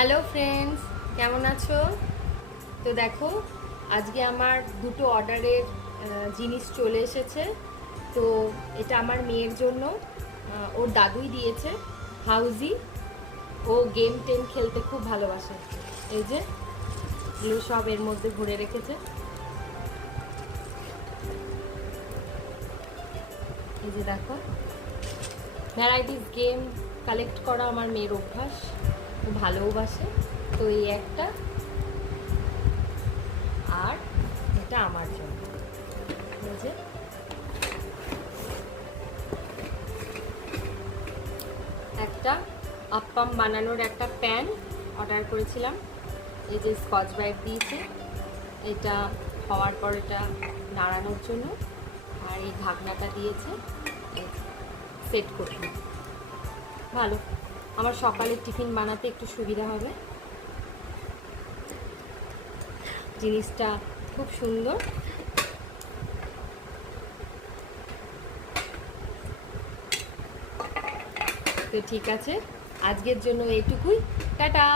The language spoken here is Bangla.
হ্যালো ফ্রেন্ডস, কেমন আছো? তো দেখো, আজকে আমার দুটো অর্ডারের জিনিস চলে এসেছে। তো এটা আমার মেয়ের জন্য, ওর দাদুই দিয়েছে। হাউজি, ও গেম টেম খেলতে খুব ভালোবাসে। এই যে এগুলো সব এর মধ্যে ভরে রেখেছে। এই যে দেখো, ভ্যারাইটিস গেম কালেক্ট করা আমার মেয়ের অভ্যাস, ও ভালোবাসে। তো এই একটা, আর এটা আমার জন্য। এই যে একটা আপ্পাম বানানোর একটা প্যান অর্ডার করেছিলাম। এই যে স্কচ ব্রাইট দিয়েছে, এটা হওয়ার পর এটা নাড়ানোর জন্য। আর এই ঢাকনাটা দিয়েছে সেট করতে। ভালো, আমার সকালে টিফিন বানাতে একটু সুবিধা হবে। জিনিসটা খুব সুন্দর। তো ঠিক আছে, আজকের জন্য এইটুকুই। টাটা।